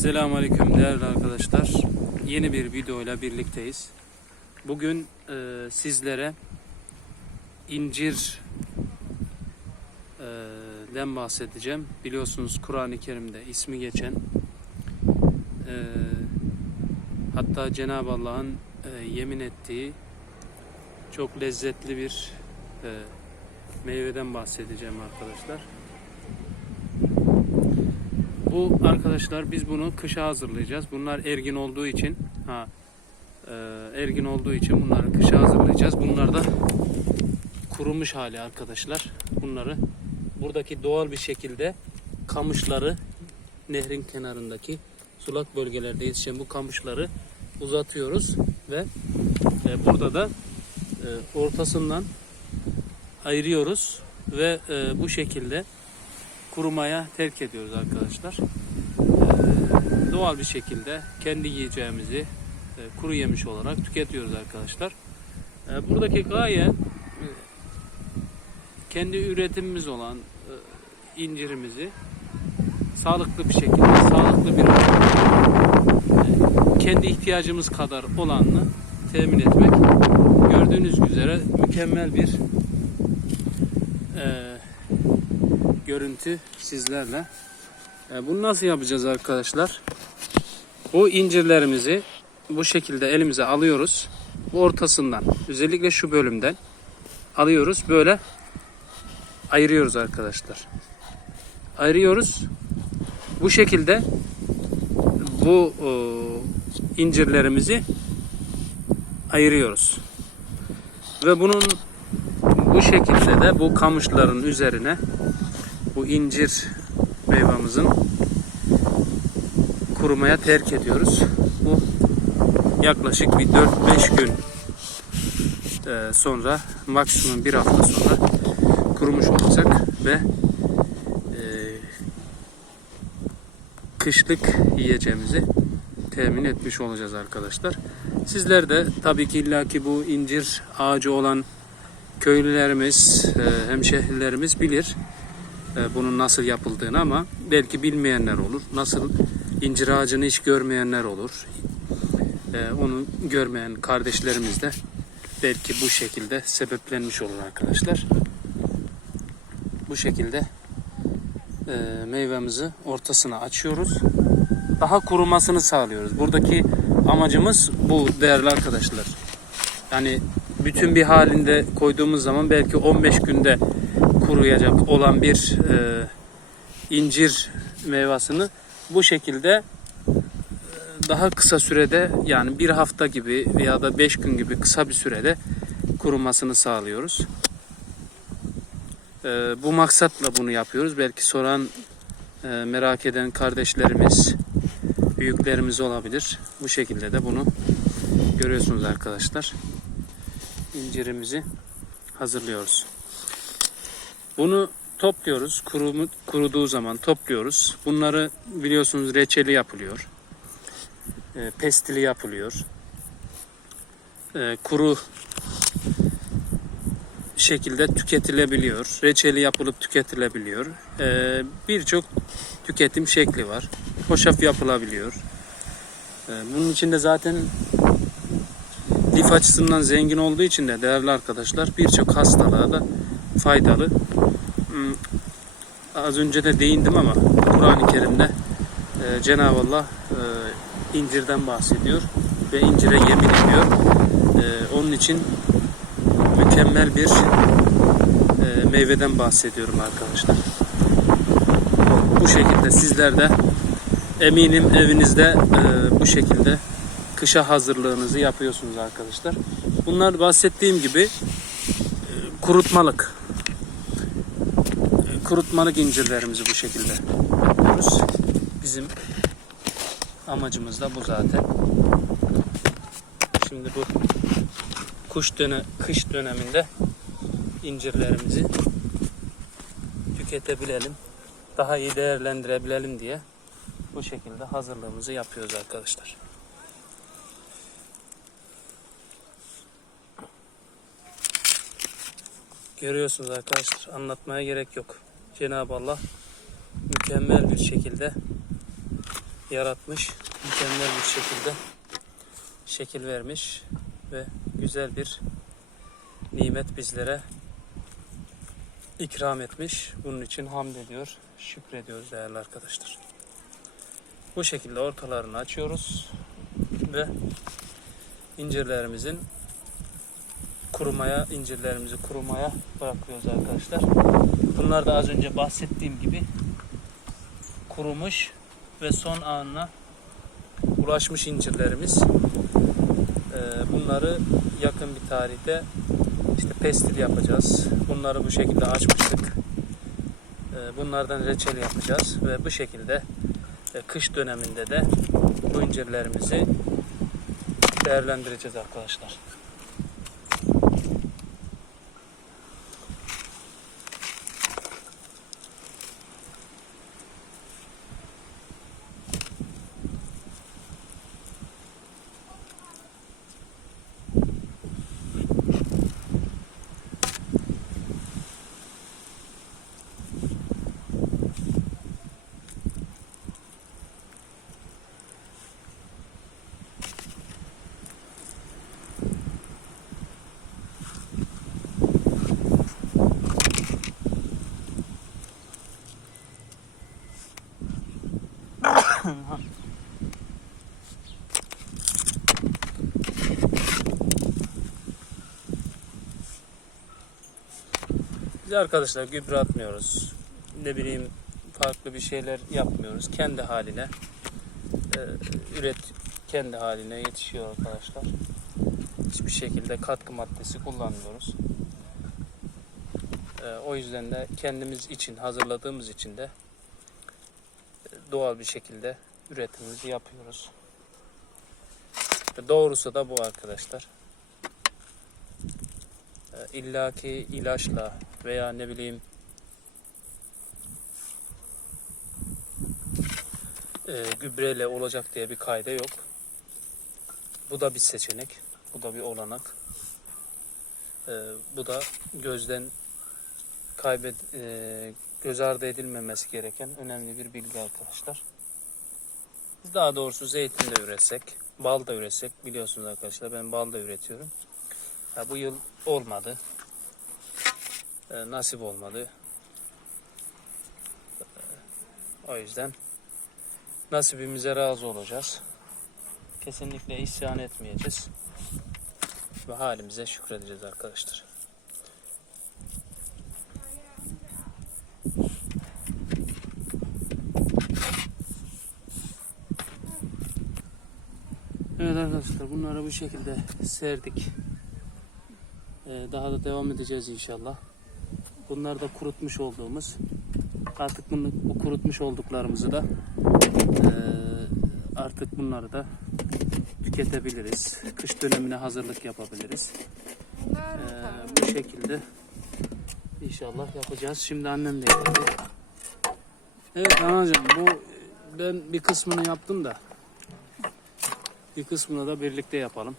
Selamünaleyküm değerli arkadaşlar. Yeni bir videoyla birlikteyiz. Bugün e, sizlere incir e, bahsedeceğim. Biliyorsunuz Kur'an-ı Kerim'de ismi geçen e, hatta Cenab-ı Allah'ın e, yemin ettiği çok lezzetli bir e, meyveden bahsedeceğim arkadaşlar. Bu arkadaşlar biz bunu kışa hazırlayacağız. Bunlar ergin olduğu için ha e, ergin olduğu için bunları kışa hazırlayacağız. Bunlar da kurumuş hali arkadaşlar. Bunları buradaki doğal bir şekilde kamışları nehrin kenarındaki sulak bölgelerde yetişen bu kamışları uzatıyoruz ve e, burada da e, ortasından ayırıyoruz ve bu şekilde kurumaya terk ediyoruz arkadaşlar. Ee, doğal bir şekilde kendi yiyeceğimizi e, kuru yemiş olarak tüketiyoruz arkadaşlar. Ee, buradaki gaye e, kendi üretimimiz olan e, incirimizi sağlıklı bir şekilde, sağlıklı bir e, kendi ihtiyacımız kadar olanını temin etmek. Gördüğünüz üzere mükemmel bir e, görüntü sizlerle. E, Bunu nasıl yapacağız arkadaşlar? Bu incirlerimizi bu şekilde elimize alıyoruz. Bu ortasından özellikle şu bölümden alıyoruz. Böyle ayırıyoruz arkadaşlar. Ayırıyoruz. Bu şekilde bu e, incirlerimizi ayırıyoruz. Ve bunun bu şekilde de bu kamışların üzerine bu incir meyvamızın kurumaya terk ediyoruz. Bu yaklaşık bir 4-5 gün e, sonra maksimum bir hafta sonra kurumuş olacak ve e, kışlık yiyeceğimizi temin etmiş olacağız arkadaşlar. Sizler de tabii ki illaki bu incir ağacı olan köylülerimiz, e, hemşehrilerimiz bilir e, bunun nasıl yapıldığını ama belki bilmeyenler olur. Nasıl incir ağacını hiç görmeyenler olur. E, Onu görmeyen kardeşlerimiz de belki bu şekilde sebeplenmiş olur arkadaşlar. Bu şekilde e, meyvemizi ortasına açıyoruz. Daha kurumasını sağlıyoruz. Buradaki amacımız bu değerli arkadaşlar. Yani bütün bir halinde koyduğumuz zaman belki 15 günde kuruyacak olan bir e, incir meyvasını bu şekilde e, daha kısa sürede yani bir hafta gibi veya da 5 gün gibi kısa bir sürede kurumasını sağlıyoruz. E, bu maksatla bunu yapıyoruz. Belki soran e, merak eden kardeşlerimiz, büyüklerimiz olabilir. Bu şekilde de bunu görüyorsunuz arkadaşlar. İncirimizi hazırlıyoruz. Bunu topluyoruz. Kurumu, kuruduğu zaman topluyoruz. Bunları biliyorsunuz reçeli yapılıyor. E, pestili yapılıyor. E, kuru şekilde tüketilebiliyor. Reçeli yapılıp tüketilebiliyor. E, Birçok tüketim şekli var. Hoşaf yapılabiliyor. E, bunun içinde zaten lif açısından zengin olduğu için de değerli arkadaşlar birçok hastalığa da faydalı. Hmm, Az önce de değindim ama Kur'an-ı Kerim'de e, Cenab-ı Allah e, incirden bahsediyor ve incire yemin ediyor. E, onun için mükemmel bir e, meyveden bahsediyorum arkadaşlar. Bu şekilde sizler de eminim evinizde e, bu şekilde kışa hazırlığınızı yapıyorsunuz arkadaşlar. Bunlar bahsettiğim gibi e, kurutmalık kurutmalık incirlerimizi bu şekilde yapıyoruz. Bizim amacımız da bu zaten. Şimdi bu kuş döne kış döneminde incirlerimizi tüketebilelim. Daha iyi değerlendirebilelim diye bu şekilde hazırlığımızı yapıyoruz arkadaşlar. Görüyorsunuz arkadaşlar anlatmaya gerek yok. Cenab-ı Allah mükemmel bir şekilde yaratmış. Mükemmel bir şekilde şekil vermiş ve güzel bir nimet bizlere ikram etmiş. Bunun için hamd ediyor, şükrediyoruz değerli arkadaşlar. Bu şekilde ortalarını açıyoruz ve incirlerimizin kurumaya, incirlerimizi kurumaya bırakıyoruz arkadaşlar. Bunlar da az önce bahsettiğim gibi kurumuş ve son anına ulaşmış incirlerimiz. Ee, Bunları yakın bir tarihte işte pestil yapacağız. Bunları bu şekilde açmıştık. Ee, Bunlardan reçel yapacağız ve bu şekilde e, kış döneminde de bu incirlerimizi değerlendireceğiz arkadaşlar. Biz arkadaşlar gübre atmıyoruz. Ne bileyim farklı bir şeyler yapmıyoruz. Kendi haline e, üret kendi haline yetişiyor arkadaşlar. Hiçbir şekilde katkı maddesi kullanmıyoruz. E, o yüzden de kendimiz için hazırladığımız için de e, doğal bir şekilde üretimimizi yapıyoruz. Doğrusu da bu arkadaşlar. E, illaki ilaçla veya ne bileyim e, gübreyle olacak diye bir kayda yok. Bu da bir seçenek. Bu da bir olanak. E, bu da gözden kaybet e, göz ardı edilmemesi gereken önemli bir bilgi arkadaşlar. Biz daha doğrusu zeytin de üretsek, bal da üretsek biliyorsunuz arkadaşlar ben bal da üretiyorum. Ha, bu yıl olmadı. E, nasip olmadı. E, o yüzden nasibimize razı olacağız. Kesinlikle isyan etmeyeceğiz. Ve halimize şükredeceğiz arkadaşlar. Evet arkadaşlar bunları bu şekilde serdik. Ee, daha da devam edeceğiz inşallah. Bunlar da kurutmuş olduğumuz. Artık bunu, bu kurutmuş olduklarımızı da ee, artık bunları da tüketebiliriz. Kış dönemine hazırlık yapabiliriz. Ee, bu şekilde inşallah yapacağız. Şimdi annem de geldi. Evet anacığım bu ben bir kısmını yaptım da bir kısmını da birlikte yapalım.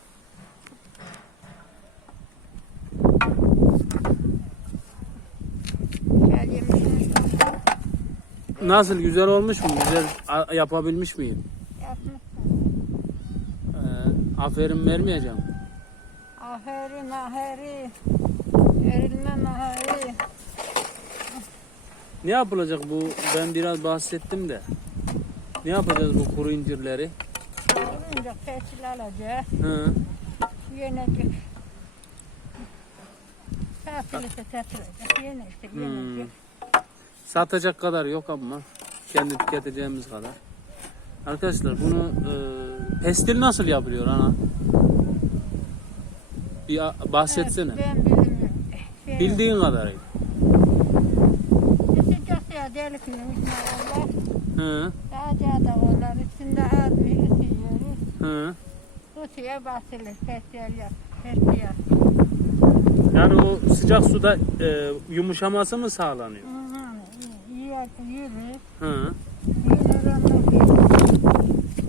Nasıl güzel olmuş mu? Güzel yapabilmiş miyim? Yapmışsın. Ee, aferin vermeyeceğim. Aferin aferin. Erilmem aferin. Ne yapılacak bu? Ben biraz bahsettim de. Ne yapacağız bu kuru incirleri? Olunca peçil alacak. Hı. Yenecek. Tafilisi tetirecek. Yenecek. Hmm. Satacak kadar yok ama kendi tüketeceğimiz kadar. Arkadaşlar bunu e, pestil nasıl yapılıyor ana? Bir bahsetsene. Ben bilmiyorum. Şey, Bildiğin kadarıyla. Sıcak ya delikli Allah. Hı. Sadece da onlar içinde az bir ısıyoruz. Hı. Kutuya basılır. Peçel yap. Peçel yap. Yani o sıcak suda e, yumuşaması mı sağlanıyor? Yer, yürür. Hı. Yürür onu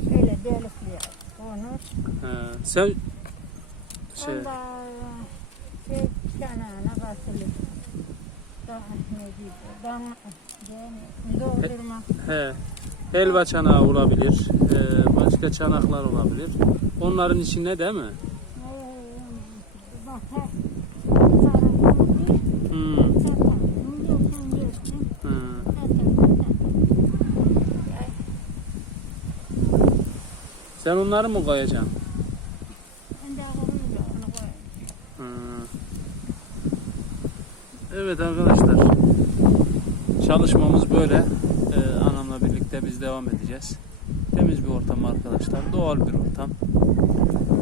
Şöyle delikli onu. He. Sen şey Onda şey kenarına basılır. Da, ne diyeyim, dam, yani doldurma. he. Helva çanağı olabilir. e, başka çanaklar olabilir. Onların içinde değil mi? Bak bulmuş. Hmm. Sen onları mı koyacaksın? Hı. Evet arkadaşlar. Çalışmamız böyle. Ee, anamla birlikte biz devam edeceğiz. Temiz bir ortam arkadaşlar. Doğal bir ortam.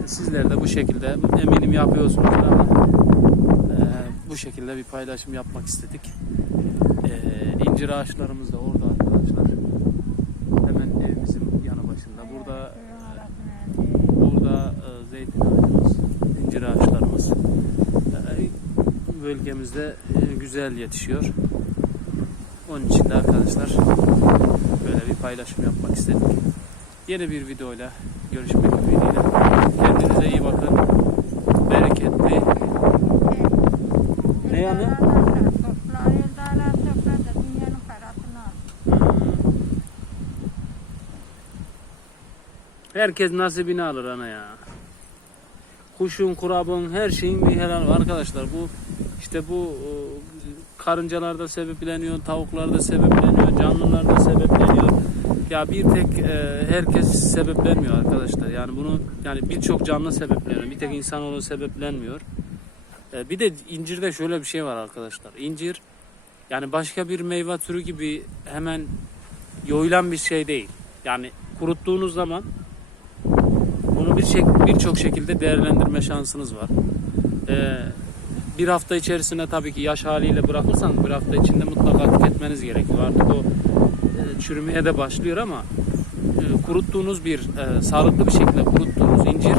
Sizler de bu şekilde eminim yapıyorsunuz ama e, bu şekilde bir paylaşım yapmak istedik. E, incir ağaçlarımız da orada arkadaşlar. Hemen evimizin yanı başında. Burada Burada e, zeytin ağacımız, incir ağaçlarımız e, bölgemizde e, güzel yetişiyor. Onun için de arkadaşlar böyle bir paylaşım yapmak istedik. Yeni bir videoyla görüşmek ümidiyle. Kendinize iyi bakın. Bereketli. Ne yani? Herkes nasibini alır ana ya. Kuşun, kurabın, her şeyin bir helal var arkadaşlar. Bu işte bu e, karıncalarda sebepleniyor, tavuklarda sebepleniyor, canlılarda sebepleniyor. Ya bir tek e, herkes sebeplenmiyor arkadaşlar. Yani bunu yani birçok canlı sebepleniyor. Bir tek insanoğlu sebeplenmiyor. E, bir de incirde şöyle bir şey var arkadaşlar. İncir yani başka bir meyve türü gibi hemen yoyulan bir şey değil. Yani kuruttuğunuz zaman bunu bir birçok şekilde değerlendirme şansınız var. Ee, bir hafta içerisinde tabii ki yaş haliyle bırakırsanız bir hafta içinde mutlaka tüketmeniz gerekiyor. Artık o e, çürümeye de başlıyor ama e, kuruttuğunuz bir e, sağlıklı bir şekilde kuruttuğunuz incir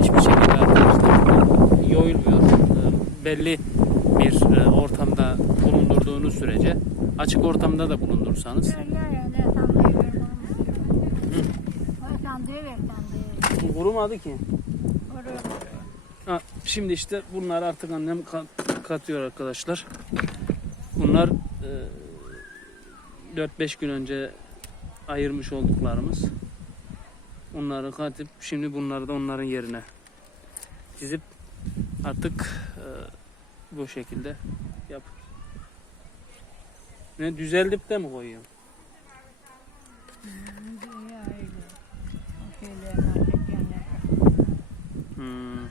hiçbir şekilde arkadaşlar yoyulmuyor. E, belli bir e, ortamda bulundurduğunuz sürece açık ortamda da bulundursanız Ya sandığı. kurumadı ki. Ha, şimdi işte bunlar artık annem ka- katıyor arkadaşlar. Bunlar e, 4-5 gün önce ayırmış olduklarımız. Onları katıp şimdi bunları da onların yerine dizip artık e, bu şekilde yapıyoruz. Ne düzeldip de mi koyuyorum? Ya öyle. O şeylerin artık yani. Hmm.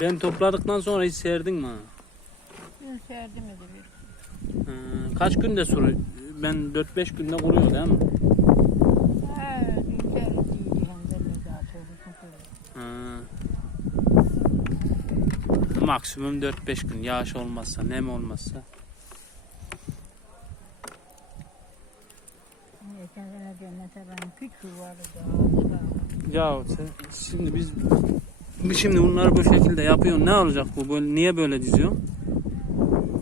Ben topladıktan sonra hiç serdin mi? Dün serdim idi bir. Kaç günde sürüyor? Ben 4-5 günde kuruyor değil mi? Ha, dün serdiydi hem de ne daha çocuk Ha. Maksimum 4-5 gün yağış olmazsa, nem olmazsa. Ya sen, şimdi biz şimdi bunları bu şekilde yapıyorsun. Ne olacak bu? Böyle, niye böyle diziyorsun?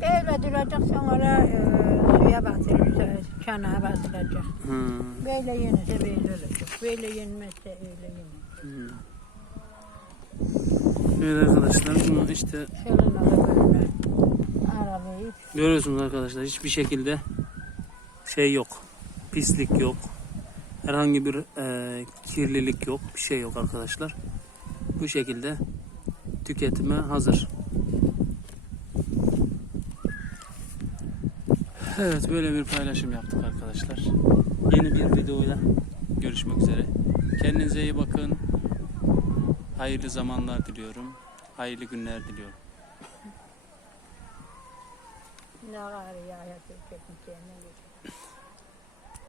Böyle duracak sonra e, suya batırırsa çanağa batıracak. Hı. Böyle yenirse böyle olacak. Böyle yenmezse öyle yenir. hı. Evet arkadaşlar bunu işte görüyorsunuz arkadaşlar hiçbir şekilde şey yok. Pislik yok. Herhangi bir e, kirlilik yok. Bir şey yok arkadaşlar. Bu şekilde tüketime hazır. Evet böyle bir paylaşım yaptık arkadaşlar. Yeni bir videoyla görüşmek üzere. Kendinize iyi bakın. Hayırlı zamanlar diliyorum. Hayırlı günler diliyorum. ne var ya çekmiş yerine geçiyor.